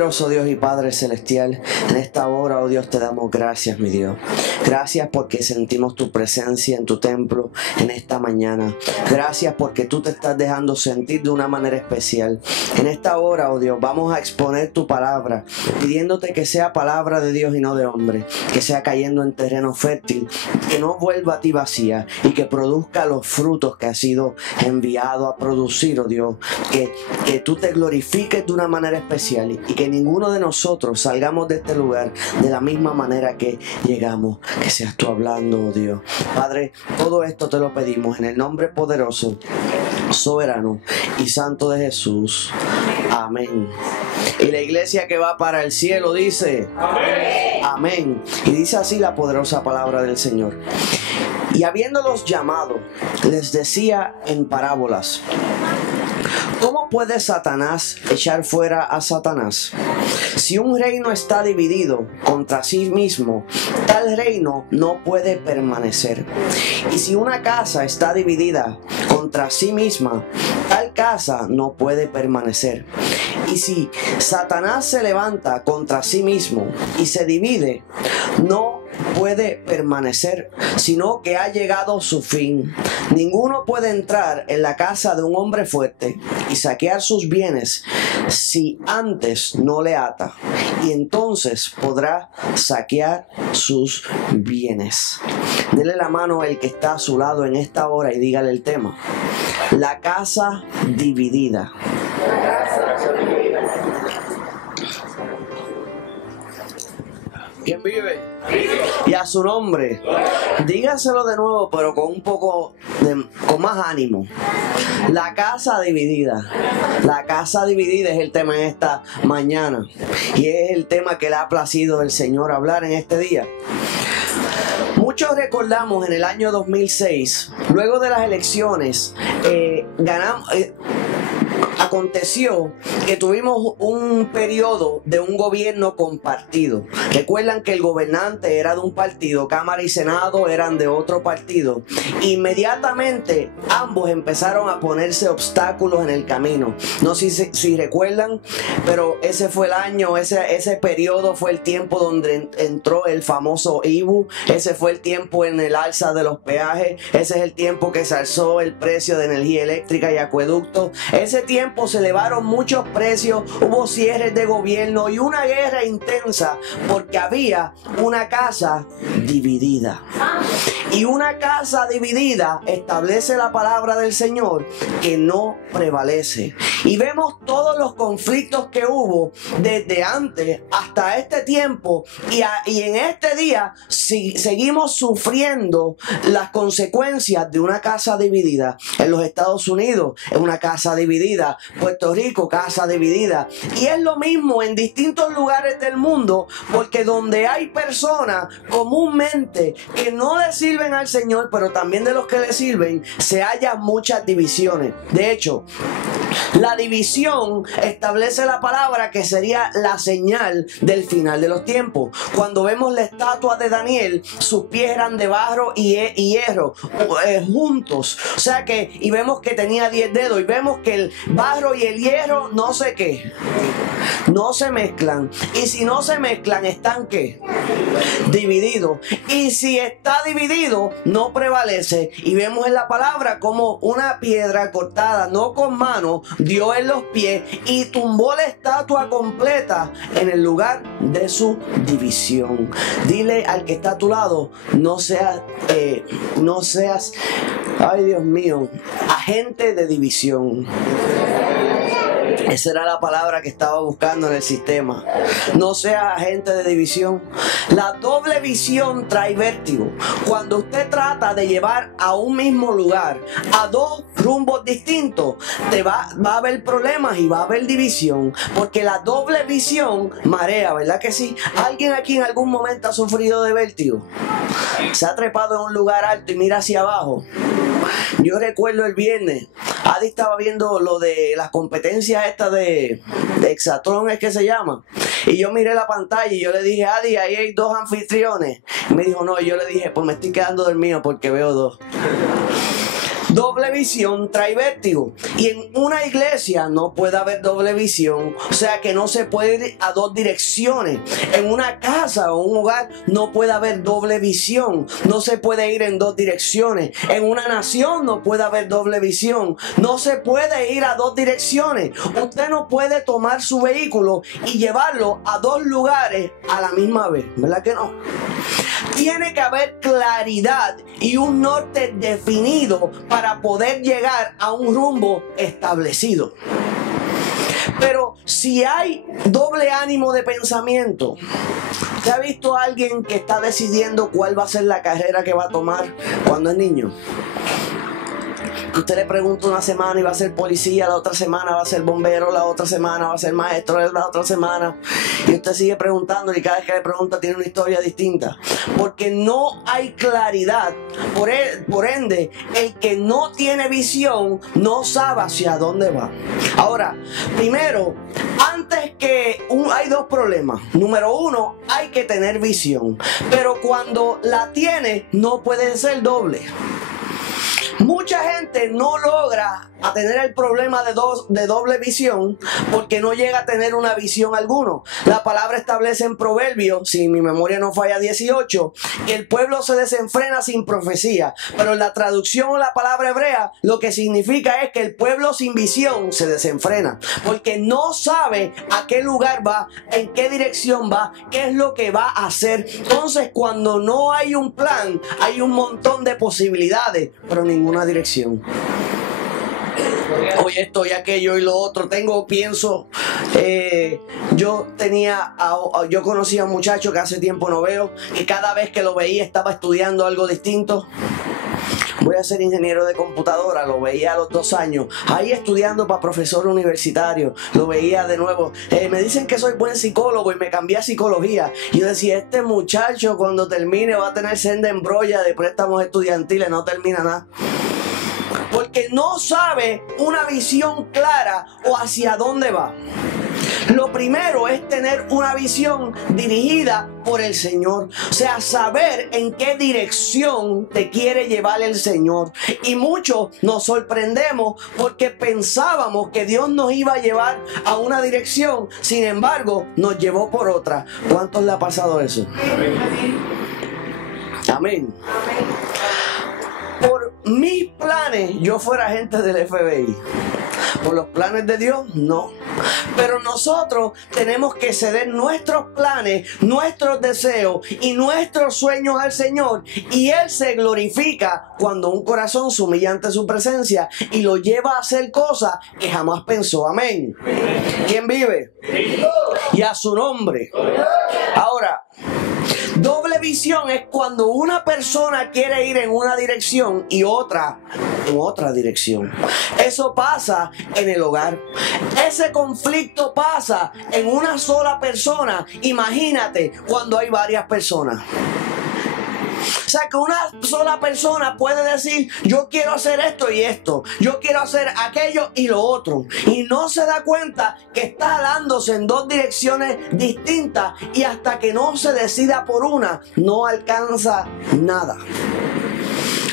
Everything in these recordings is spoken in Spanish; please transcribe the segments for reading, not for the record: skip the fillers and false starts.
Poderoso Dios y Padre Celestial, en esta hora, oh Dios, te damos gracias, mi Dios. Gracias porque sentimos tu presencia en tu templo en esta mañana. Gracias porque tú te estás dejando sentir de una manera especial. En esta hora, oh Dios, vamos a exponer tu palabra, pidiéndote que sea palabra de Dios y no de hombre, que sea cayendo en terreno fértil, que no vuelva a ti vacía y que produzca los frutos que ha sido enviado a producir, oh Dios. Que tú te glorifiques de una manera especial y que ninguno de nosotros salgamos de este lugar de la misma manera que llegamos. Que seas tú hablando, oh Dios. Padre, todo esto te lo pedimos en el nombre poderoso, soberano y santo de Jesús. Amén. Y la iglesia que va para el cielo dice amén. Amén. Y dice así la poderosa palabra del Señor. Y habiéndolos llamado, les decía en parábolas: ¿cómo puede Satanás echar fuera a Satanás? Si un reino está dividido contra sí mismo, tal reino no puede permanecer. Y si una casa está dividida contra sí misma, tal casa no puede permanecer. Y si Satanás se levanta contra sí mismo y se divide, no puede permanecer, sino que ha llegado su fin. Ninguno puede entrar en la casa de un hombre fuerte y saquear sus bienes si antes no le ata, y entonces podrá saquear sus bienes. Dele la mano al que está a su lado en esta hora y dígale el tema: la casa dividida. ¿Quién vive? Y a su nombre. Dígaselo de nuevo, pero con un poco con más ánimo. La casa dividida. La casa dividida es el tema en esta mañana. Y es el tema que le ha placido el Señor hablar en este día. Muchos recordamos en el año 2006, luego de las elecciones, aconteció que tuvimos un periodo de un gobierno compartido. Recuerdan que el gobernante era de un partido, Cámara y Senado eran de otro partido. Inmediatamente ambos empezaron a ponerse obstáculos en el camino. No sé si recuerdan, pero ese fue el año, ese periodo fue el tiempo donde entró el famoso IBU. Ese fue el tiempo en el alza de los peajes. Ese es el tiempo que se alzó el precio de energía eléctrica y acueductos. Ese tiempo se elevaron muchos precios, hubo cierres de gobierno y una guerra intensa porque había una casa dividida. Y una casa dividida, establece la palabra del Señor, que no prevalece. Y vemos todos los conflictos que hubo desde antes hasta este tiempo, y en este día seguimos sufriendo las consecuencias de una casa dividida. En los Estados Unidos es una casa dividida, Puerto Rico, casa dividida, y es lo mismo en distintos lugares del mundo, porque donde hay personas comúnmente que no le sirven al Señor, pero también de los que le sirven, se hallan muchas divisiones. De hecho, la división establece la palabra que sería la señal del final de los tiempos. Cuando vemos la estatua de Daniel, sus pies eran de barro y hierro juntos, o sea que, y vemos que tenía 10 dedos, y vemos que el barro y el hierro no sé qué, no se mezclan, y si no se mezclan, ¿están qué? Divididos. Y si está dividido, no prevalece. Y vemos en la palabra como una piedra cortada, no con mano, dio en los pies y tumbó la estatua completa en el lugar de su división. Dile al que está a tu lado: no seas, ay Dios mío, agente de división. Esa era la palabra que estaba buscando en el sistema. No seas agente de división. La doble visión trae vértigo. Cuando usted trata de llevar a un mismo lugar a dos rumbos distintos, va a haber problemas y va a haber división, porque la doble visión marea, ¿verdad que sí? ¿Alguien aquí en algún momento ha sufrido de vértigo? ¿Se ha trepado en un lugar alto y mira hacia abajo? Yo recuerdo el viernes, Adi estaba viendo lo de las competencias estas de Exatron, es que se llama, y yo miré la pantalla y yo le dije: Adi, ahí hay dos anfitriones. Y me dijo: no, y yo le dije: pues me estoy quedando dormido porque veo dos. Doble visión trae vértigo. Y en una iglesia no puede haber doble visión. O sea que no se puede ir a dos direcciones. En una casa o un hogar no puede haber doble visión. No se puede ir en dos direcciones. En una nación no puede haber doble visión. No se puede ir a dos direcciones. Usted no puede tomar su vehículo y llevarlo a dos lugares a la misma vez. ¿Verdad que no? Tiene que haber claridad y un norte definido para poder llegar a un rumbo establecido. Pero si hay doble ánimo de pensamiento, ¿se ha visto a alguien que está decidiendo cuál va a ser la carrera que va a tomar cuando es niño? Usted le pregunta una semana y va a ser policía, la otra semana va a ser bombero, la otra semana va a ser maestro, la otra semana. Y usted sigue preguntando y cada vez que le pregunta tiene una historia distinta. Porque no hay claridad. Por ende, el que no tiene visión no sabe hacia dónde va. Ahora, primero, hay dos problemas. Número uno, hay que tener visión. Pero cuando la tiene, no puede ser doble. Mucha gente no logra a tener el problema de doble visión porque no llega a tener una visión alguno. La palabra establece en Proverbios, si mi memoria no falla, 18, que el pueblo se desenfrena sin profecía. Pero en la traducción o la palabra hebrea, lo que significa es que el pueblo sin visión se desenfrena porque no sabe a qué lugar va, en qué dirección va, qué es lo que va a hacer. Entonces, cuando no hay un plan, hay un montón de posibilidades, pero ninguna dirección. Hoy esto y aquello y lo otro. Yo conocí a un muchacho que hace tiempo no veo, que cada vez que lo veía estaba estudiando algo distinto. Voy a ser ingeniero de computadora, lo veía a los 2 años, ahí estudiando para profesor universitario, lo veía de nuevo. Me dicen que soy buen psicólogo y me cambié a psicología. Y yo decía, este muchacho cuando termine va a tener senda embrolla de préstamos estudiantiles, no termina nada. Porque no sabe una visión clara o hacia dónde va. Lo primero es tener una visión dirigida por el Señor. O sea, saber en qué dirección te quiere llevar el Señor. Y muchos nos sorprendemos porque pensábamos que Dios nos iba a llevar a una dirección. Sin embargo, nos llevó por otra. ¿Cuántos le ha pasado eso? Amén. Por mis planes, yo fuera agente del FBI. Por los planes de Dios, no. Pero nosotros tenemos que ceder nuestros planes, nuestros deseos y nuestros sueños al Señor. Y Él se glorifica cuando un corazón se humilla ante su presencia y lo lleva a hacer cosas que jamás pensó. Amén. ¿Quién vive? Y a su nombre. Ahora, doble visión es cuando una persona quiere ir en una dirección y otra en otra dirección. Eso pasa en el hogar. Ese conflicto pasa en una sola persona. Imagínate cuando hay varias personas. O sea que una sola persona puede decir, yo quiero hacer esto y esto, yo quiero hacer aquello y lo otro, y no se da cuenta que está dándose en dos direcciones distintas, y hasta que no se decida por una, no alcanza nada.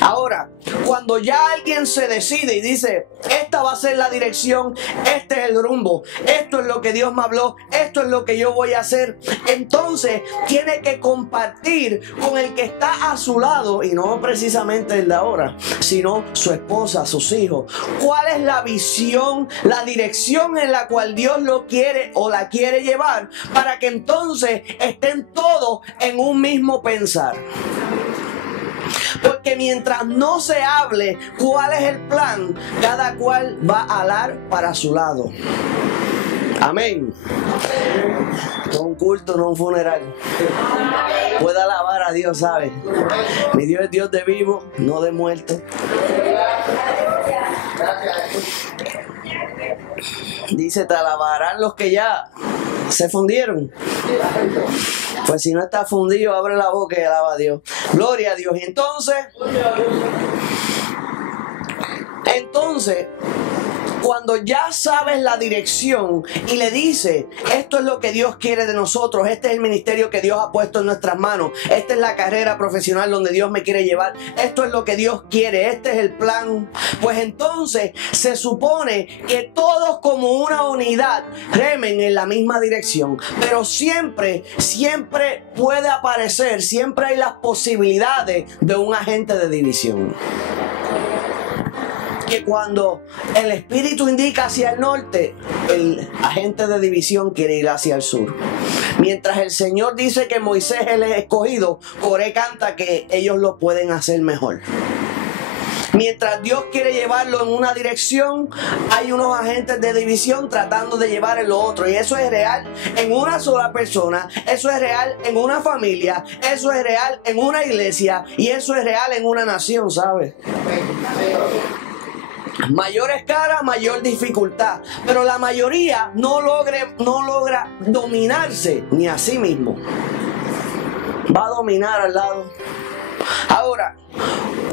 Ahora, cuando ya alguien se decide y dice, esta va a ser la dirección, este es el rumbo, esto es lo que Dios me habló, esto es lo que yo voy a hacer, entonces tiene que compartir con el que está a su lado, y no precisamente el de ahora, sino su esposa, sus hijos. ¿Cuál es la visión, la dirección en la cual Dios lo quiere o la quiere llevar, para que entonces estén todos en un mismo pensar? Porque mientras no se hable cuál es el plan, cada cual va a alar para su lado. Amén. No un culto, no un funeral. Puede alabar a Dios, ¿sabe? Mi Dios es Dios de vivo, no de muerto. Dice, te alabarán los que ya se fundieron. Pues si no está fundido, abre la boca y alaba a Dios. Gloria a Dios. Y entonces, Cuando ya sabes la dirección y le dices, esto es lo que Dios quiere de nosotros, este es el ministerio que Dios ha puesto en nuestras manos, esta es la carrera profesional donde Dios me quiere llevar, esto es lo que Dios quiere, este es el plan, pues entonces se supone que todos como una unidad remen en la misma dirección, pero siempre puede aparecer, siempre hay las posibilidades de un agente de división. Que cuando el espíritu indica hacia el norte, el agente de división quiere ir hacia el sur. Mientras el Señor dice que Moisés es el escogido, Coré canta que ellos lo pueden hacer mejor. Mientras Dios quiere llevarlo en una dirección, hay unos agentes de división tratando de llevar en lo otro. Y eso es real en una sola persona, eso es real en una familia, eso es real en una iglesia y eso es real en una nación, ¿sabes? Mayor escala, mayor dificultad. Pero la mayoría no logra dominarse ni a sí mismo. Va a dominar al lado. Ahora,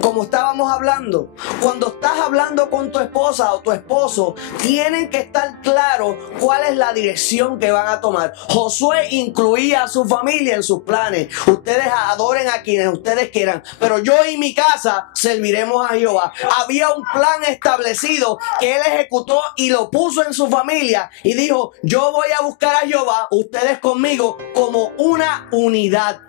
como estábamos hablando, cuando estás hablando con tu esposa o tu esposo, tienen que estar claros cuál es la dirección que van a tomar. Josué incluía a su familia en sus planes. Ustedes adoren a quienes ustedes quieran, pero yo y mi casa serviremos a Jehová. Había un plan establecido que él ejecutó y lo puso en su familia y dijo, yo voy a buscar a Jehová, ustedes conmigo, como una unidad.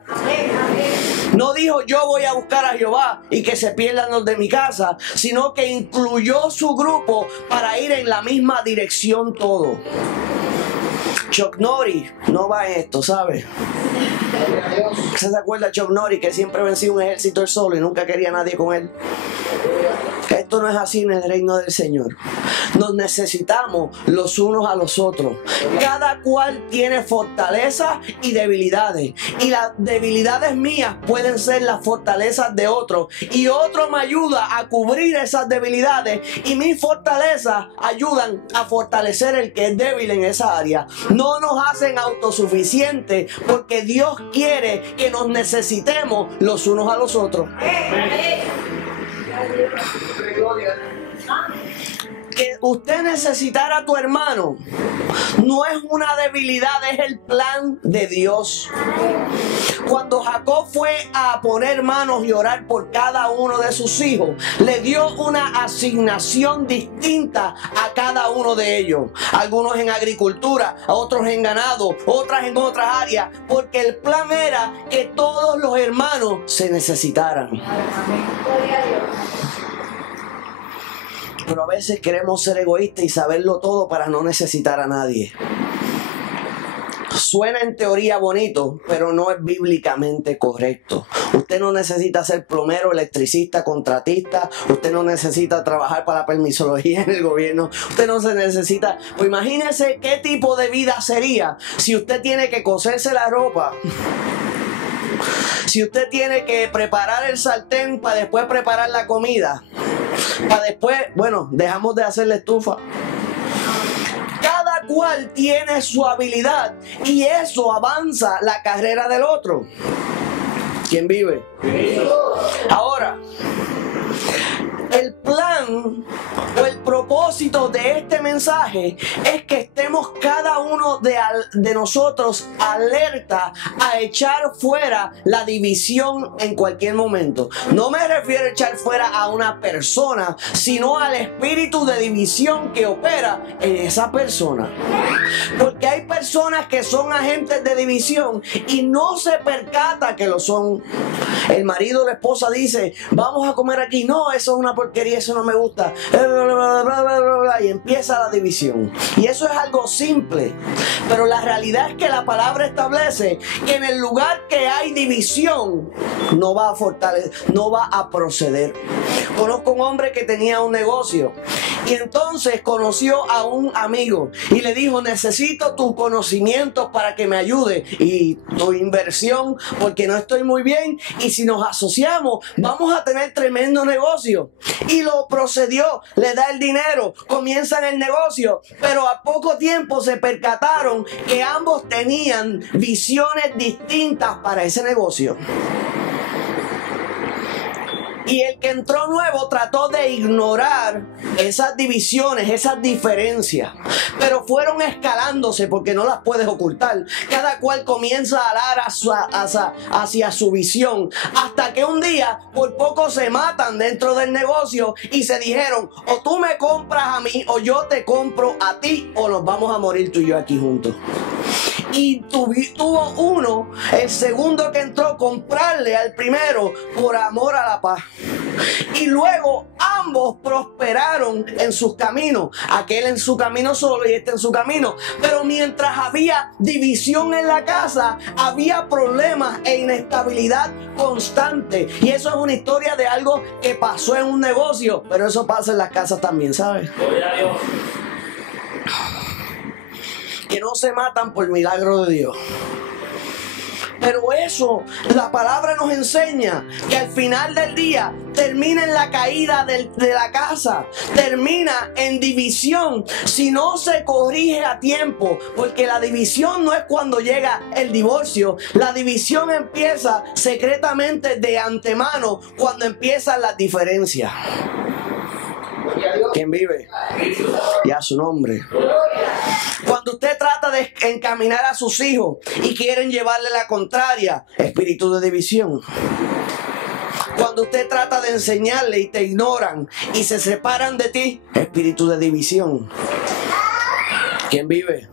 No dijo yo voy a buscar a Jehová y que se pierdan los de mi casa, sino que incluyó su grupo para ir en la misma dirección todo. Chuck Norris no va en esto, ¿sabe? ¿Se acuerda de Chuck Norris que siempre vencía un ejército él solo y nunca quería nadie con él? Esto no es así en el reino del Señor. Nos necesitamos los unos a los otros. Cada cual tiene fortalezas y debilidades. Y las debilidades mías pueden ser las fortalezas de otro. Y otro me ayuda a cubrir esas debilidades. Y mis fortalezas ayudan a fortalecer el que es débil en esa área. No nos hacen autosuficientes porque Dios quiere que nos necesitemos los unos a los otros. Que usted necesitar a tu hermano no es una debilidad, es el plan de Dios. Cuando Jacob fue a poner manos y orar por cada uno de sus hijos, le dio una asignación distinta a cada uno de ellos. Algunos en agricultura, otros en ganado, otras en otras áreas, porque el plan era que todos los hermanos se necesitaran. Pero a veces queremos ser egoístas y saberlo todo para no necesitar a nadie. Suena en teoría bonito, pero no es bíblicamente correcto. Usted no necesita ser plomero, electricista, contratista. Usted no necesita trabajar para la permisología en el gobierno. Usted no se necesita... Pues imagínese qué tipo de vida sería si usted tiene que coserse la ropa. Si usted tiene que preparar el sartén para después preparar la comida. Para después, bueno, dejamos de hacer la estufa. Cada cual tiene su habilidad y eso avanza la carrera del otro. ¿Quién vive? Ahora, el plan o el propósito de este mensaje es que estemos cada uno de nosotros alerta a echar fuera la división en cualquier momento. No me refiero a echar fuera a una persona, sino al espíritu de división que opera en esa persona. Porque hay personas que son agentes de división y no se percata que lo son. El marido o la esposa dice, vamos a comer aquí. No, eso es una porquería, eso no me gusta. Y empieza la división. Y eso es algo simple. Pero la realidad es que la palabra establece que en el lugar que hay división, no va a fortalecer, no va a proceder. Conozco un hombre que tenía un negocio. Y entonces conoció a un amigo y le dijo, necesito tus conocimientos para que me ayude y tu inversión porque no estoy muy bien y si nos asociamos vamos a tener tremendo negocio. Y lo procedió, le da el dinero, comienzan el negocio, pero a poco tiempo se percataron que ambos tenían visiones distintas para ese negocio. Y el que entró nuevo trató de ignorar esas divisiones, esas diferencias, pero fueron escalándose porque no las puedes ocultar. Cada cual comienza a alar hacia su visión, hasta que un día por poco se matan dentro del negocio y se dijeron: o tú me compras a mí o yo te compro a ti, o nos vamos a morir tú y yo aquí juntos. Y tuvo uno, el segundo que entró, comprarle al primero por amor a la paz. Y luego ambos prosperaron en sus caminos, aquel en su camino solo y este en su camino. Pero mientras había división en la casa, había problemas e inestabilidad constante. Y eso es una historia de algo que pasó en un negocio, pero eso pasa en las casas también, ¿sabes? Que no se matan por milagro de Dios. Pero eso, la palabra nos enseña que al final del día termina en la caída de la casa, termina en división si no se corrige a tiempo, porque la división no es cuando llega el divorcio, la división empieza secretamente de antemano cuando empiezan las diferencias. ¿Quién vive? Y a su nombre. Cuando usted trata de encaminar a sus hijos y quieren llevarle la contraria, espíritu de división. Cuando usted trata de enseñarle y te ignoran y se separan de ti, espíritu de división. ¿Quién vive?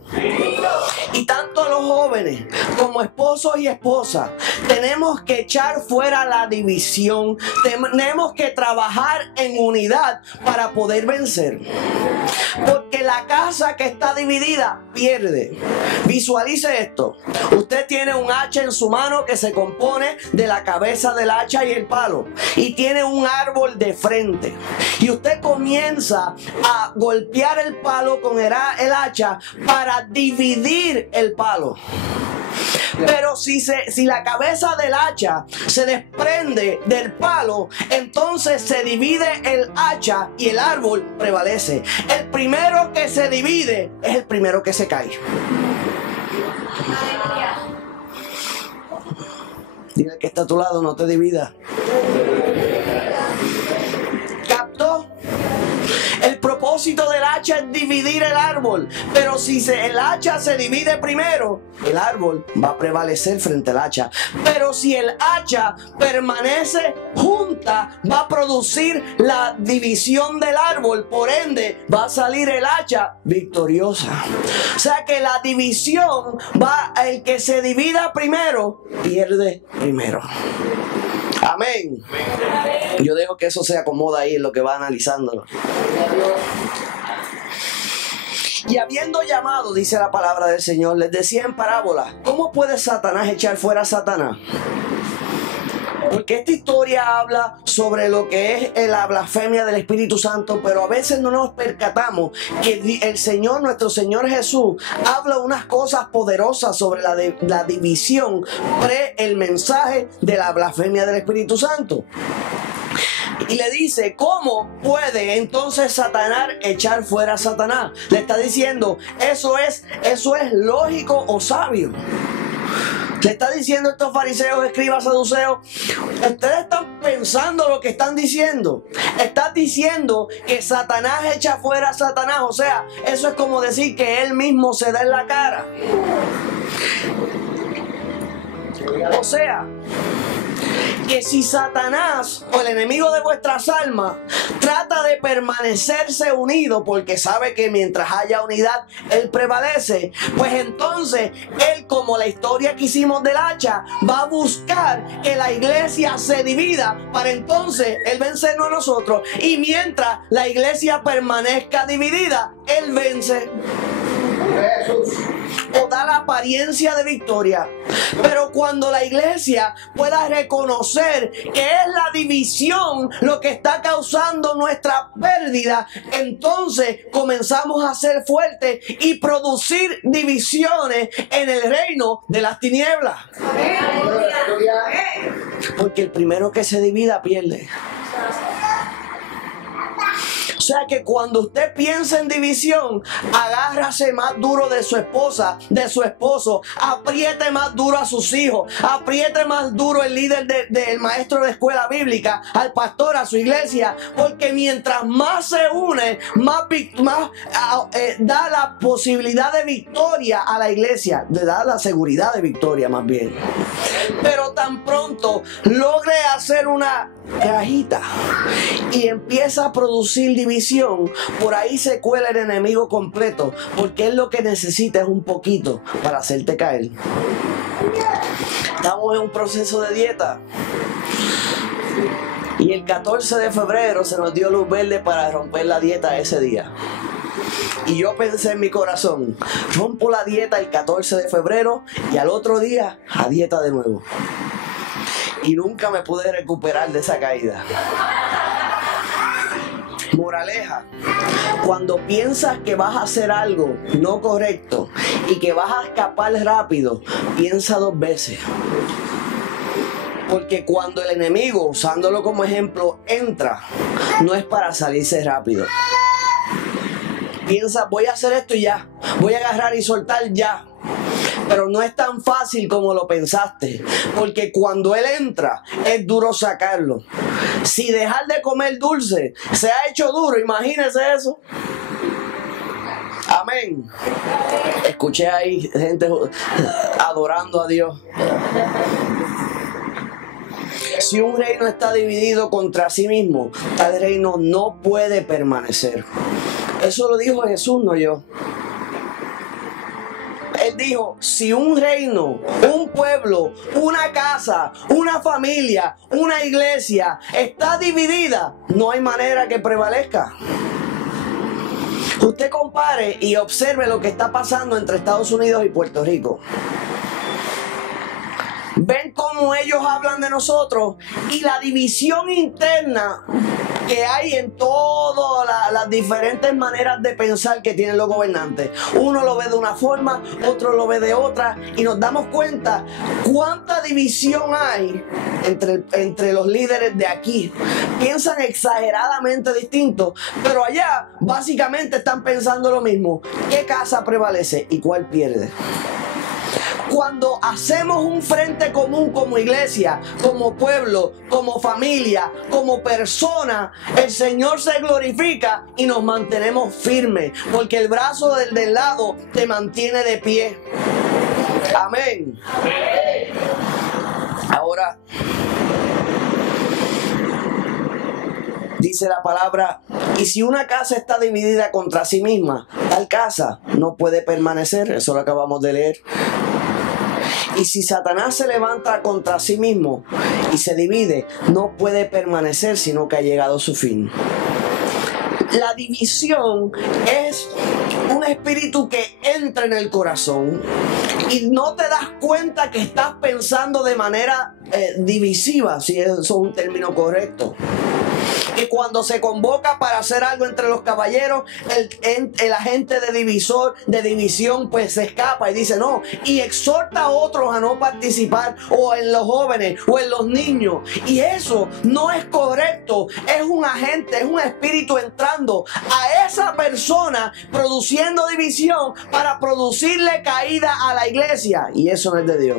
Y tanto los jóvenes como esposos y esposas tenemos que echar fuera la división, tenemos que trabajar en unidad para poder vencer, porque la casa que está dividida pierde. Visualice esto: usted tiene un hacha en su mano que se compone de la cabeza del hacha y el palo, y tiene un árbol de frente, y usted comienza a golpear el palo con el hacha para dividir el palo. Pero si la cabeza del hacha se desprende del palo, entonces se divide el hacha y el árbol prevalece. El primero que se divide es el primero que se cae. Dile al que está a tu lado: no te dividas. ¿Captó? El propósito del hacha es dividir el árbol, pero si el hacha se divide primero, el árbol va a prevalecer frente al hacha. Pero si el hacha permanece junta, va a producir la división del árbol, por ende va a salir el hacha victoriosa. O sea que la división el que se divida primero, pierde primero. Amén. Yo dejo que eso se acomoda ahí en lo que va analizándolo. Y habiendo llamado, dice la palabra del Señor, les decía en parábola: ¿cómo puede Satanás echar fuera a Satanás? Porque esta historia habla sobre lo que es la blasfemia del Espíritu Santo, pero a veces no nos percatamos que el Señor, nuestro Señor Jesús, habla unas cosas poderosas sobre la división el mensaje de la blasfemia del Espíritu Santo. Y le dice: ¿cómo puede entonces Satanás echar fuera a Satanás? Le está diciendo: eso es lógico o sabio. Le está diciendo a estos fariseos, escribas, saduceos: ustedes están pensando lo que están diciendo. Estás diciendo que Satanás echa fuera a Satanás. O sea, eso es como decir que él mismo se da en la cara. O sea, que si Satanás, o el enemigo de vuestras almas, trata de permanecerse unido porque sabe que mientras haya unidad él prevalece, pues entonces él, como la historia que hicimos del hacha, va a buscar que la iglesia se divida para entonces él vencernos a nosotros, y mientras la iglesia permanezca dividida, él vence o da la apariencia de victoria. Pero cuando la iglesia pueda reconocer que es la división lo que está causando nuestra pérdida, entonces comenzamos a ser fuertes y producir divisiones en el reino de las tinieblas. Porque el primero que se divida pierde. sea que cuando usted piensa en división, agárrase más duro de su esposa, de su esposo, apriete más duro a sus hijos, apriete más duro el líder del maestro de escuela bíblica, al pastor, a su iglesia, porque mientras más se une, más da la posibilidad de victoria a la iglesia, le da la seguridad de victoria más bien. Pero tan pronto logre hacer una cajita y empieza a producir división, por ahí se cuela el enemigo completo, porque él lo que necesita es un poquito para hacerte caer. Estamos en un proceso de dieta y el 14 de febrero se nos dio luz verde para romper la dieta ese día. Y yo pensé en mi corazón, rompo la dieta el 14 de febrero y al otro día a dieta de nuevo. Y nunca me pude recuperar de esa caída. Moraleja: cuando piensas que vas a hacer algo no correcto y que vas a escapar rápido, piensa dos veces. Porque cuando el enemigo, usándolo como ejemplo, entra, no es para salirse rápido. Piensa, voy a hacer esto y ya, voy a agarrar y soltar ya. Pero no es tan fácil como lo pensaste, porque cuando él entra es duro sacarlo. Si dejar de comer dulce se ha hecho duro, imagínese eso. Amén. Escuché ahí gente adorando a Dios. Si un reino está dividido contra sí mismo, tal reino no puede permanecer. Eso lo dijo Jesús, no yo. Él dijo, si un reino, un pueblo, una casa, una familia, una iglesia está dividida, no hay manera que prevalezca. Usted compare y observe lo que está pasando entre Estados Unidos y Puerto Rico. Ven cómo ellos hablan de nosotros y la división interna que hay en todas las diferentes maneras de pensar que tienen los gobernantes. Uno lo ve de una forma, otro lo ve de otra, y nos damos cuenta cuánta división hay entre los líderes de aquí. Piensan exageradamente distintos, pero allá básicamente están pensando lo mismo. ¿Qué casa prevalece y cuál pierde? Cuando hacemos un frente común como iglesia, como pueblo, como familia, como persona, el Señor se glorifica y nos mantenemos firmes, porque el brazo del lado te mantiene de pie. Amén. Ahora, dice la palabra, y si una casa está dividida contra sí misma, tal casa no puede permanecer. Eso lo acabamos de leer. Y si Satanás se levanta contra sí mismo y se divide, no puede permanecer, sino que ha llegado a su fin. La división es un espíritu que entra en el corazón y no te das cuenta que estás pensando de manera divisiva, si eso es un término correcto. Que cuando se convoca para hacer algo entre los caballeros, el agente de división pues se escapa y dice no, y exhorta a otros a no participar, o en los jóvenes o en los niños, y eso no es correcto. Es un agente, es un espíritu entrando a esa persona, produciendo división para producirle caída a la iglesia, y eso no es de Dios.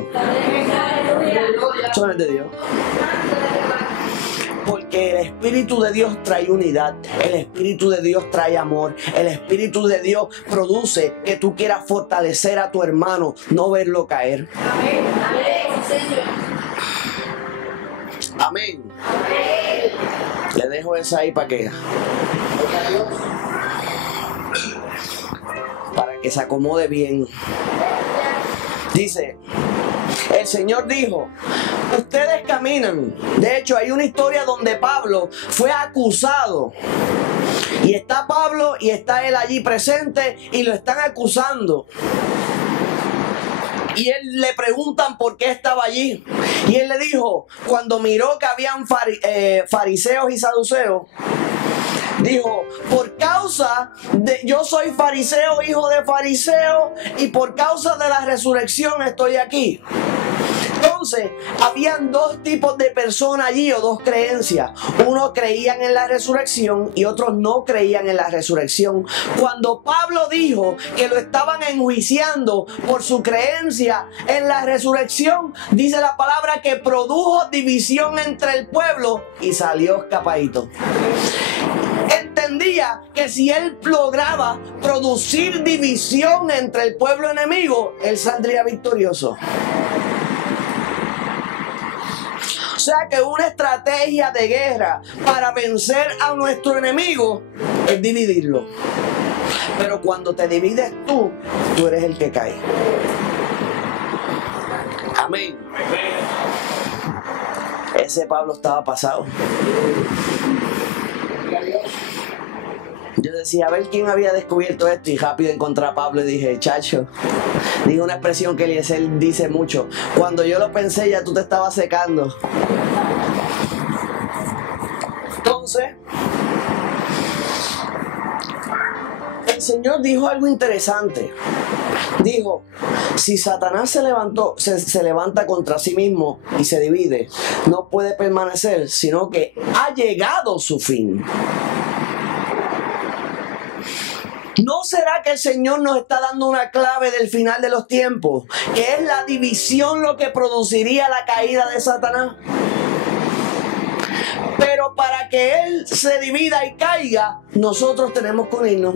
Eso no es de Dios. Porque el Espíritu de Dios trae unidad, el Espíritu de Dios trae amor, el Espíritu de Dios produce que tú quieras fortalecer a tu hermano, no verlo caer. Amén. Amén. Amén. Le dejo esa ahí para que se acomode bien. Dice, el Señor dijo, ustedes caminan. De hecho, hay una historia donde Pablo fue acusado. Y está Pablo y está él allí presente y lo están acusando. Y él le preguntan por qué estaba allí. Y él le dijo, cuando miró que habían fariseos y saduceos, dijo, por causa de, yo soy fariseo, hijo de fariseo, y por causa de la resurrección estoy aquí. Entonces, habían dos tipos de personas allí, o dos creencias. Unos creían en la resurrección y otros no creían en la resurrección. Cuando Pablo dijo que lo estaban enjuiciando por su creencia en la resurrección, dice la palabra que produjo división entre el pueblo y salió escapadito. Entendía que si él lograba producir división entre el pueblo enemigo, él saldría victorioso. O sea que una estrategia de guerra para vencer a nuestro enemigo es dividirlo. Pero cuando te divides tú eres el que cae. Amén. Ese Pablo estaba pasado. Yo decía, a ver quién había descubierto esto, y rápido encontré a Pablo y dije, chacho, digo una expresión que Eliezer dice mucho: cuando yo lo pensé ya tú te estabas secando. Entonces, el Señor dijo algo interesante. Dijo, si Satanás se levanta contra sí mismo y se divide, no puede permanecer, sino que ha llegado su fin. ¿No será que el Señor nos está dando una clave del final de los tiempos? Que es la división lo que produciría la caída de Satanás. Pero para que Él se divida y caiga, nosotros tenemos que unirnos.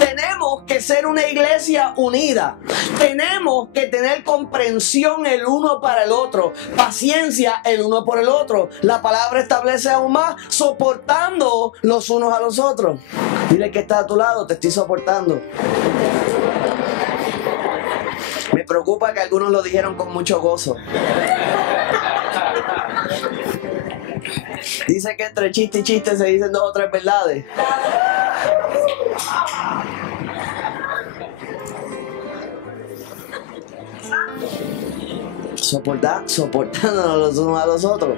Tenemos que ser una iglesia unida. Tenemos que tener comprensión el uno para el otro, paciencia el uno por el otro. La palabra establece aún más, soportando los unos a los otros. Dile que está a tu lado, te estoy soportando. Me preocupa que algunos lo dijeron con mucho gozo. Dice que entre chiste y chiste se dicen 2 o 3 verdades. Soportándonos los unos a los otros.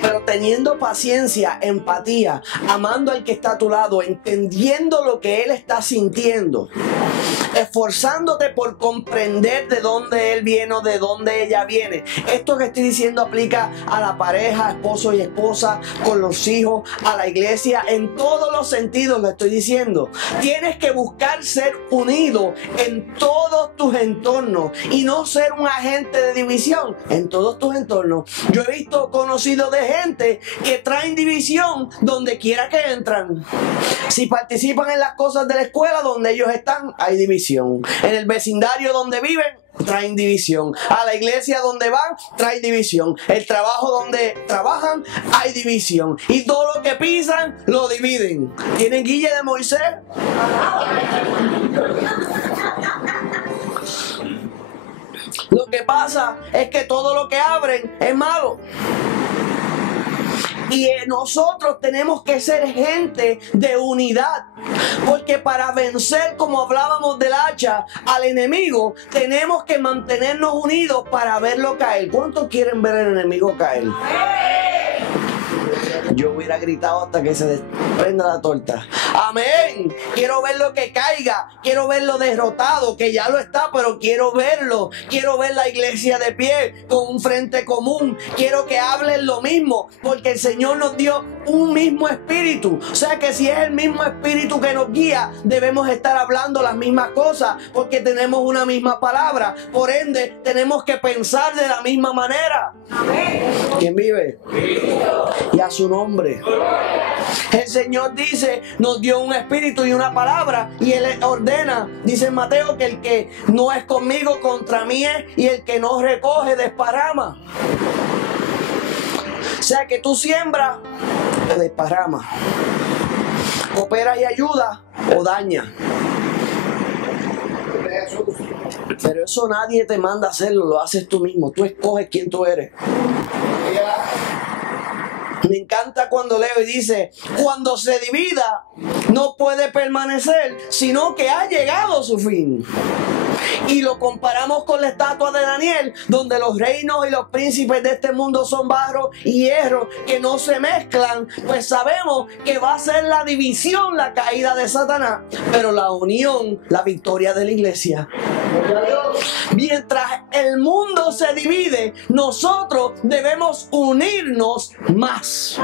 Pero teniendo paciencia, empatía, amando al que está a tu lado, entendiendo lo que él está sintiendo, esforzándote por comprender de dónde él viene o de dónde ella viene. Esto que estoy diciendo aplica a la pareja, esposo y esposa, con los hijos, a la iglesia, en todos los sentidos lo estoy diciendo. Tienes que buscar ser unido en todos tus entornos y no ser un agente de división en todos tus entornos. Yo he visto conocidos de gente que traen división donde quiera que entran. Si participan en las cosas de la escuela donde ellos están, hay división. En el vecindario donde viven, traen división. A la iglesia donde van, traen división. El trabajo donde trabajan, hay división. Y todo lo que pisan, lo dividen. ¿Tienen guille de Moisés? Lo que pasa es que todo lo que abren es malo. Y nosotros tenemos que ser gente de unidad. Porque para vencer, como hablábamos del hacha, al enemigo, tenemos que mantenernos unidos para verlo caer. ¿Cuántos quieren ver al enemigo caer? Yo hubiera gritado hasta que se desprenda la torta. Amén. Quiero verlo que caiga. Quiero verlo derrotado, que ya lo está, pero quiero verlo. Quiero ver la iglesia de pie con un frente común. Quiero que hablen lo mismo, porque el Señor nos dio un mismo espíritu. O sea que si es el mismo espíritu que nos guía, debemos estar hablando las mismas cosas, porque tenemos una misma palabra. Por ende, tenemos que pensar de la misma manera. Amén. ¿Quién vive? Y a su nombre. El Señor dice, nos dio un espíritu y una palabra, y Él ordena, dice en Mateo, que el que no es conmigo contra mí es, y el que no recoge desparrama. O sea que tú siembras o desparrama, coopera y ayuda o daña. Pero eso nadie te manda a hacerlo, lo haces tú mismo. Tú escoges quién tú eres. Me encanta cuando leo y dice, cuando se divida no puede permanecer, sino que ha llegado su fin. Y lo comparamos con la estatua de Daniel, donde los reinos y los príncipes de este mundo son barro y hierro que no se mezclan. Pues sabemos que va a ser la división, la caída de Satanás, pero la unión, la victoria de la iglesia. Mientras el mundo se divide, nosotros debemos unirnos más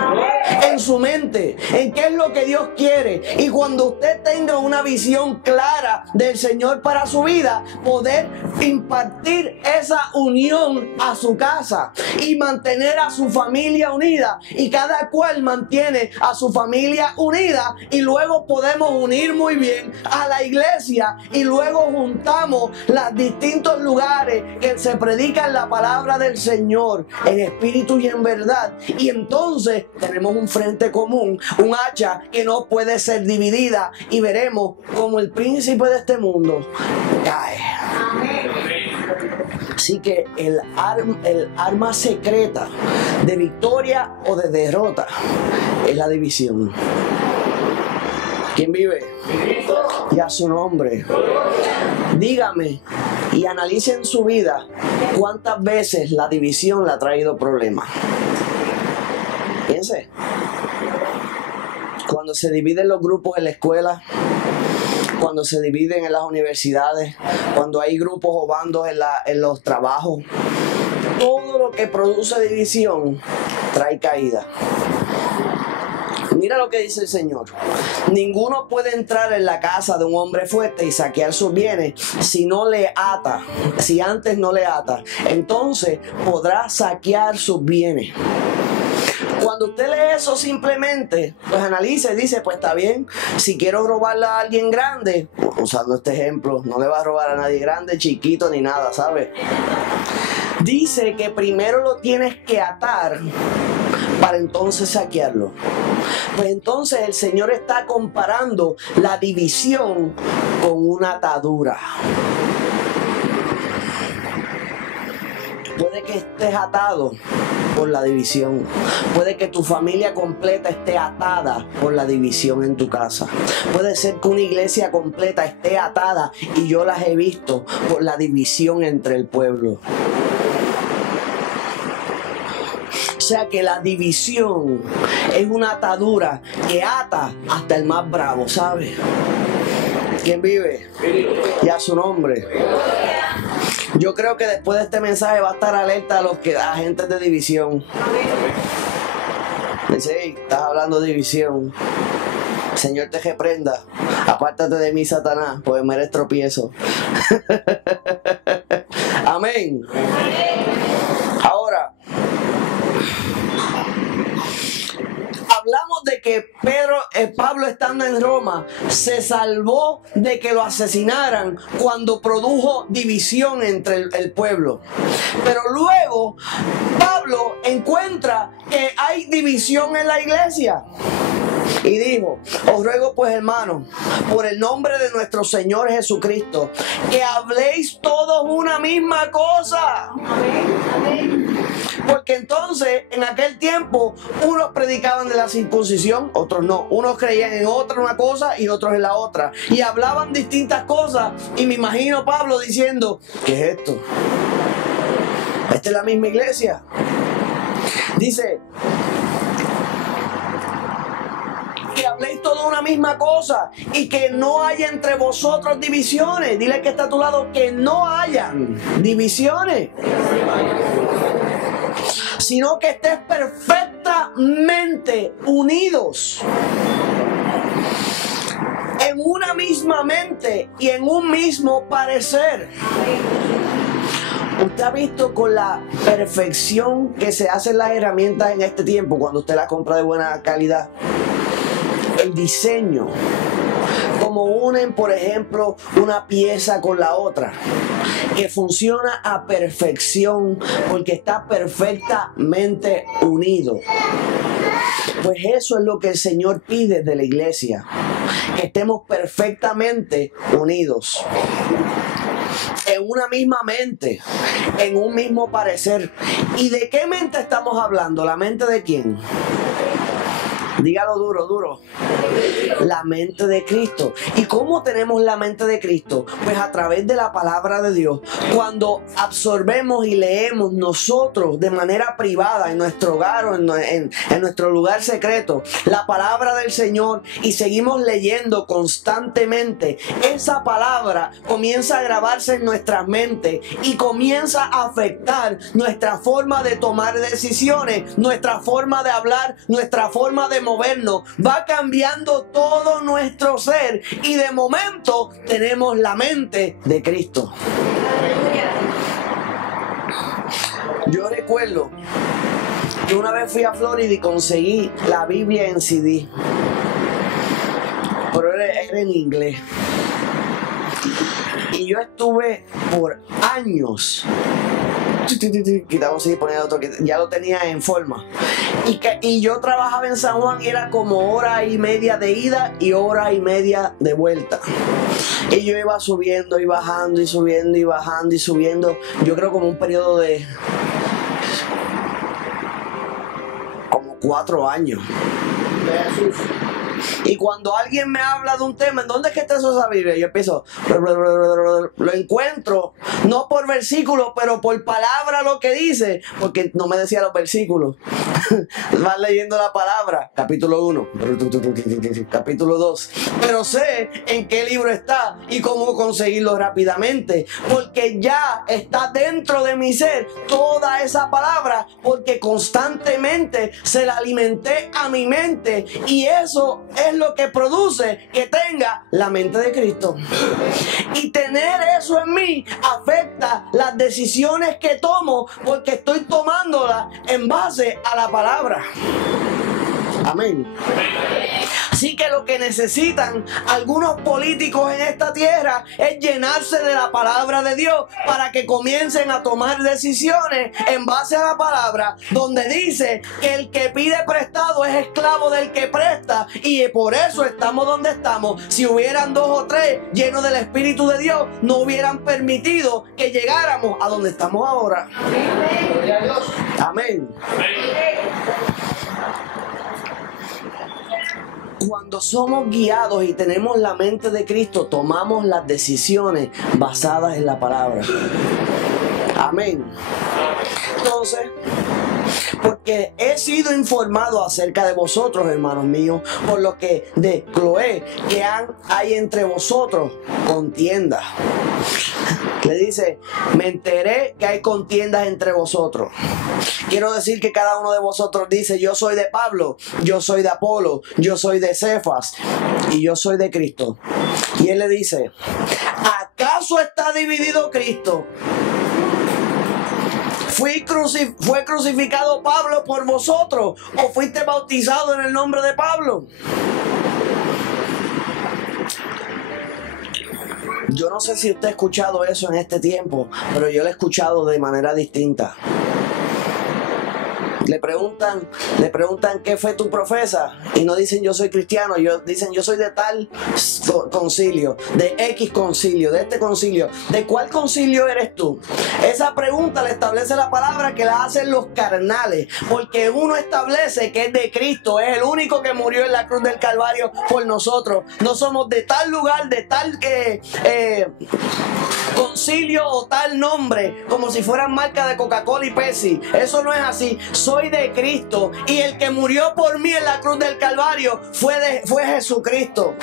en su mente, en qué es lo que Dios quiere. Y cuando usted tenga una visión clara del Señor para su vida, poder impartir esa unión a su casa y mantener a su familia unida, y cada cual mantiene a su familia unida, y luego podemos unir muy bien a la iglesia, y luego juntamos los distintos lugares que se predican la palabra del Señor en espíritu y en verdad, y entonces tenemos un frente común, un hacha que no puede ser dividida, y veremos como el príncipe de este mundo cae. Así que el arma secreta de victoria o de derrota es la división. ¿Quién vive? Y a su nombre. Dígame y analicen su vida cuántas veces la división le ha traído problemas. Piense. Cuando se dividen los grupos en la escuela, cuando se dividen en las universidades, cuando hay grupos o bandos en los trabajos, todo lo que produce división trae caída. Mira lo que dice el Señor: ninguno puede entrar en la casa de un hombre fuerte y saquear sus bienes si no le ata, si antes no le ata, entonces podrá saquear sus bienes. Cuando usted lee eso, simplemente pues analice y dice: pues está bien, si quiero robarle a alguien grande, usando este ejemplo, no le va a robar a nadie grande, chiquito ni nada, ¿sabe? Dice que primero lo tienes que atar para entonces saquearlo. Pues entonces el Señor está comparando la división con una atadura. Puede que estés atado por la división. Puede que tu familia completa esté atada por la división en tu casa. Puede ser que una iglesia completa esté atada, y yo las he visto, por la división entre el pueblo. O sea que la división es una atadura que ata hasta el más bravo, ¿sabe? ¿Quién vive? Y a su nombre. Yo creo que después de este mensaje va a estar alerta a los agentes de división. Dice: hey, estás hablando de división. El Señor te reprenda. Apártate de mí, Satanás, pues me eres tropiezo. Amén. Ahora, hablamos de que Pablo, estando en Roma, se salvó de que lo asesinaran cuando produjo división entre el pueblo. Pero luego Pablo encuentra que hay división en la iglesia. Y dijo: os ruego pues, hermanos, por el nombre de nuestro Señor Jesucristo, que habléis todos una misma cosa. Porque entonces, en aquel tiempo, unos predicaban de la circuncisión, otros no. Unos creían en otra una cosa y otros en la otra. Y hablaban distintas cosas. Y me imagino Pablo diciendo: ¿qué es esto? ¿Esta es la misma iglesia? Dice: que habléis toda una misma cosa y que no haya entre vosotros divisiones. Dile que está a tu lado: que no hayan divisiones, sino que estés perfectamente unidos en una misma mente y en un mismo parecer. Usted ha visto con la perfección que se hacen las herramientas en este tiempo, cuando usted las compra de buena calidad, el diseño, como unen, por ejemplo, una pieza con la otra, que funciona a perfección porque está perfectamente unido. Pues eso es lo que el Señor pide de la iglesia, que estemos perfectamente unidos, en una misma mente, en un mismo parecer. ¿Y de qué mente estamos hablando? ¿La mente de quién? Dígalo duro, duro. La mente de Cristo. ¿Y cómo tenemos la mente de Cristo? Pues a través de la palabra de Dios. Cuando absorbemos y leemos nosotros de manera privada en nuestro hogar o en nuestro lugar secreto la palabra del Señor y seguimos leyendo constantemente, esa palabra comienza a grabarse en nuestras mentes y comienza a afectar nuestra forma de tomar decisiones, nuestra forma de hablar, nuestra forma de movernos. Va cambiando todo nuestro ser y de momento tenemos la mente de Cristo. Yo recuerdo que una vez fui a Florida y conseguí la Biblia en CD, pero era en inglés. Y yo estuve por años, quitamos y poner otro, que ya lo tenía en forma. Y yo trabajaba en San Juan y era como hora y media de ida y hora y media de vuelta. Y yo iba subiendo y bajando y subiendo y bajando y subiendo. Yo creo como un periodo de como 4 años. Y cuando alguien me habla de un tema, ¿en dónde es que está esa Biblia? Yo empiezo, lo encuentro, no por versículos, pero por palabra lo que dice, porque no me decía los versículos. Vas leyendo la palabra, capítulo 1, capítulo 2. Pero sé en qué libro está y cómo conseguirlo rápidamente, porque ya está dentro de mi ser toda esa palabra, porque constantemente se la alimenté a mi mente y eso es lo que produce que tenga la mente de Cristo. Y tener eso en mí afecta las decisiones que tomo porque estoy tomándolas en base a la palabra. Amén. Así que lo que necesitan algunos políticos en esta tierra es llenarse de la palabra de Dios para que comiencen a tomar decisiones en base a la palabra, donde dice que el que pide prestado es esclavo del que presta, y por eso estamos donde estamos. Si hubieran 2 o 3 llenos del Espíritu de Dios, no hubieran permitido que llegáramos a donde estamos ahora. Amén. Cuando somos guiados y tenemos la mente de Cristo, tomamos las decisiones basadas en la palabra. Amén. Entonces, porque he sido informado acerca de vosotros, hermanos míos, por lo que de Cloé, que hay entre vosotros contiendas. Le dice, me enteré que hay contiendas entre vosotros. Quiero decir que cada uno de vosotros dice, yo soy de Pablo, yo soy de Apolo, yo soy de Cefas y yo soy de Cristo. Y él le dice, ¿acaso está dividido Cristo? ¿Fue crucificado Pablo por vosotros o fuiste bautizado en el nombre de Pablo? Yo no sé si usted ha escuchado eso en este tiempo, pero yo lo he escuchado de manera distinta. Le preguntan ¿qué fe tú profesas? Y no dicen yo soy cristiano, dicen yo soy de tal concilio, de X concilio, de este concilio. ¿De cuál concilio eres tú? Esa pregunta le establece la palabra que la hacen los carnales, porque uno establece que es de Cristo, es el único que murió en la cruz del Calvario por nosotros. No somos de tal lugar, de tal concilio o tal nombre, como si fueran marca de Coca-Cola y Pepsi. Eso no es así. Soy de Cristo y el que murió por mí en la cruz del Calvario fue Jesucristo,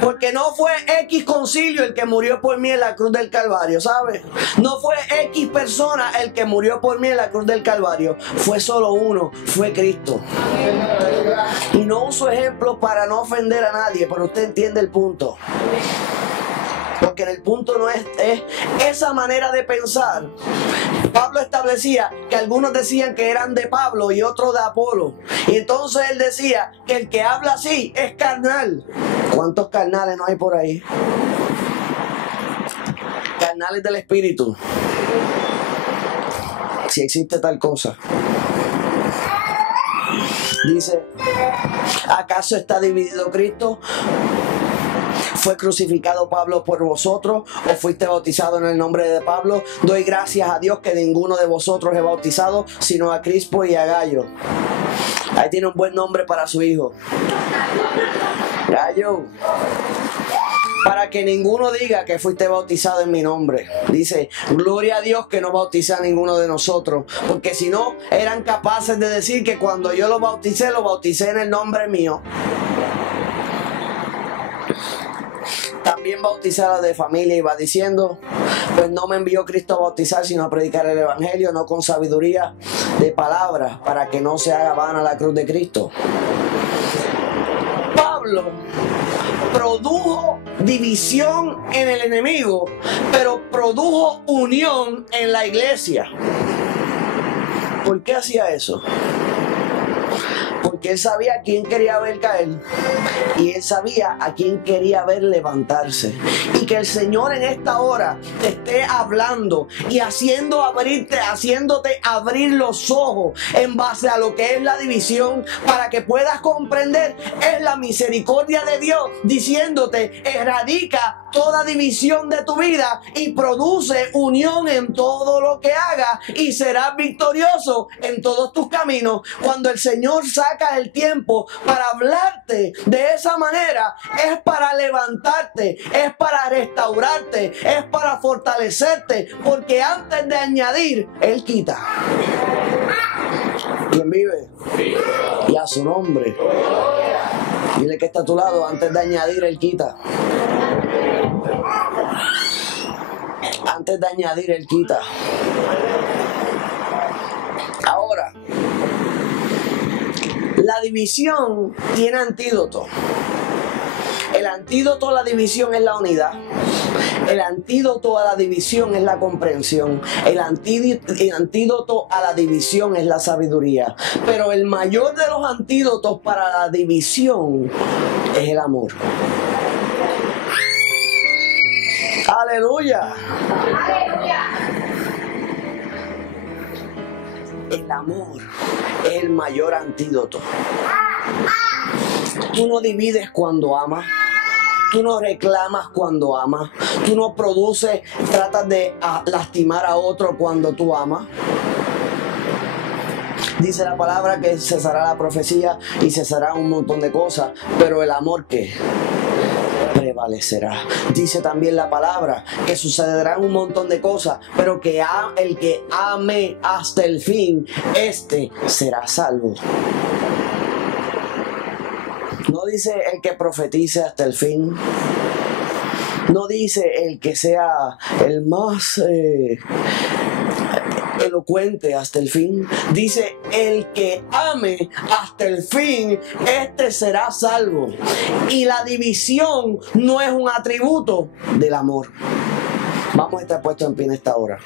porque no fue X concilio el que murió por mí en la cruz del Calvario, ¿sabes? No fue X persona el que murió por mí en la cruz del Calvario, fue solo uno, fue Cristo. Y no uso ejemplos para no ofender a nadie, pero usted entiende el punto. Porque en el punto no es esa manera de pensar. Pablo establecía que algunos decían que eran de Pablo y otros de Apolo. Y entonces él decía que el que habla así es carnal. ¿Cuántos carnales no hay por ahí? Carnales del espíritu. Si existe tal cosa. Dice, ¿acaso está dividido Cristo? ¿Fue crucificado Pablo por vosotros o fuiste bautizado en el nombre de Pablo? Doy gracias a Dios que ninguno de vosotros he bautizado, sino a Crispo y a Gallo. Ahí tiene un buen nombre para su hijo. Gallo. Para que ninguno diga que fuiste bautizado en mi nombre. Dice, gloria a Dios que no bautice a ninguno de nosotros. Porque si no, eran capaces de decir que cuando yo lo bauticé en el nombre mío. También bautizar a la de familia y va diciendo, pues no me envió Cristo a bautizar, sino a predicar el evangelio, no con sabiduría de palabras, para que no se haga vana la cruz de Cristo. Pablo produjo división en el enemigo, pero produjo unión en la iglesia. ¿Por qué hacía eso? Porque él sabía a quién quería ver caer y él sabía a quién quería ver levantarse. Y que el Señor en esta hora te esté hablando y haciéndote abrir los ojos en base a lo que es la división, para que puedas comprender es la misericordia de Dios diciéndote: erradica toda división de tu vida y produce unión en todo lo que hagas y serás victorioso en todos tus caminos. Cuando el Señor saca el tiempo para hablarte de esa manera, es para levantarte, es para restaurarte, es para fortalecerte, porque antes de añadir, Él quita. ¿Quién vive? Y a su nombre. Dile que está a tu lado, antes de añadir, Él quita. Antes de añadir, Él quita. Ahora, la división tiene antídoto. El antídoto a la división es la unidad. El antídoto a la división es la comprensión. El antídoto a la división es la sabiduría. Pero el mayor de los antídotos para la división es el amor. ¡Aleluya! ¡Aleluya! El amor es el mayor antídoto. Tú no divides cuando amas. Tú no reclamas cuando amas. Tú no produces, tratas de lastimar a otro cuando tú amas. Dice la palabra que cesará la profecía y cesará un montón de cosas, pero el amor, ¿qué? Prevalecerá. Dice también la palabra que sucederán un montón de cosas, pero que el que ame hasta el fin, este será salvo. No dice el que profetice hasta el fin. No dice el que sea el más elocuente hasta el fin. Dice el que ame hasta el fin, este será salvo. Y la división no es un atributo del amor. Vamos a estar puestos en pie en esta hora.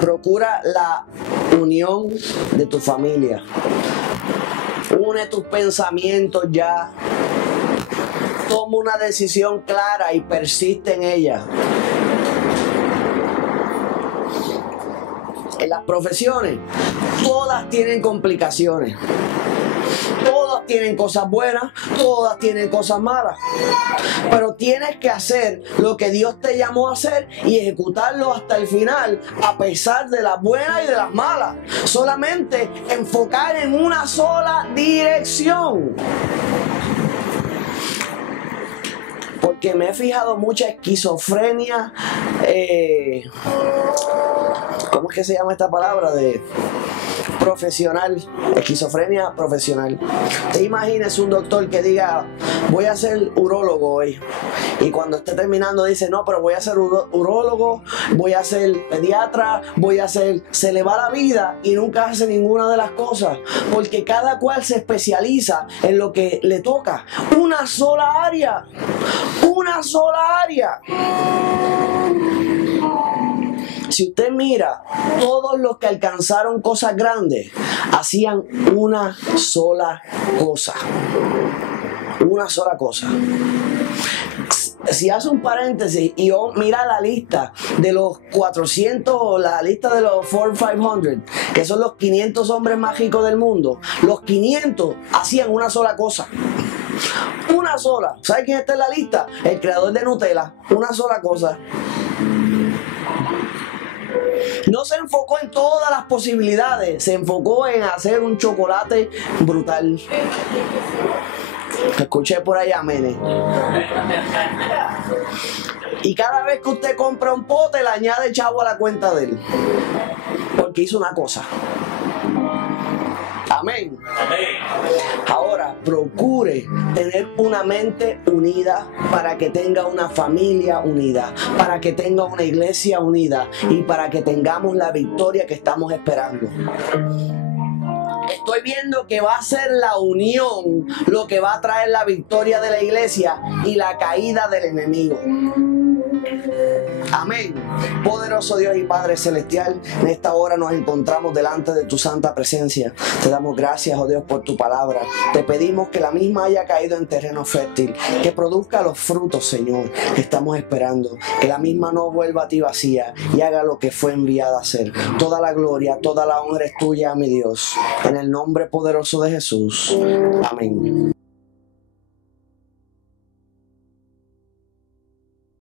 Procura la unión de tu familia. Une tus pensamientos ya. Toma una decisión clara y persiste en ella. En las profesiones, todas tienen complicaciones. Todas tienen cosas buenas, todas tienen cosas malas. Pero tienes que hacer lo que Dios te llamó a hacer y ejecutarlo hasta el final, a pesar de las buenas y de las malas. Solamente enfocar en una sola dirección. Porque me he fijado mucha esquizofrenia. ¿Cómo es que se llama esta palabra? Profesional, esquizofrenia profesional. Te imaginas un doctor que diga: voy a ser urólogo hoy, y cuando esté terminando dice: no, pero voy a ser urólogo, voy a ser pediatra, se le va la vida y nunca hace ninguna de las cosas, porque cada cual se especializa en lo que le toca. Una sola área. Si usted mira, todos los que alcanzaron cosas grandes hacían una sola cosa. Una sola cosa. Si hace un paréntesis y mira la lista de los 400, la lista de los Forbes 500, que son los 500 hombres más ricos del mundo, los 500 hacían una sola cosa. Una sola. ¿Sabe quién está en la lista? El creador de Nutella. Una sola cosa. No se enfocó en todas las posibilidades, se enfocó en hacer un chocolate brutal. Escuché por ahí amén. Y cada vez que usted compra un pote, le añade chavo a la cuenta de él. Porque hizo una cosa. Amén. Ahora, procure tener una mente unida para que tenga una familia unida, para que tenga una iglesia unida y para que tengamos la victoria que estamos esperando. Estoy viendo que va a ser la unión lo que va a traer la victoria de la iglesia y la caída del enemigo. Amén. Poderoso Dios y Padre Celestial, en esta hora nos encontramos delante de tu santa presencia. Te damos gracias, oh Dios, por tu palabra. Te pedimos que la misma haya caído en terreno fértil, que produzca los frutos, Señor, que estamos esperando. Que la misma no vuelva a ti vacía y haga lo que fue enviada a hacer. Toda la gloria, toda la honra es tuya, mi Dios. En el nombre poderoso de Jesús. Amén.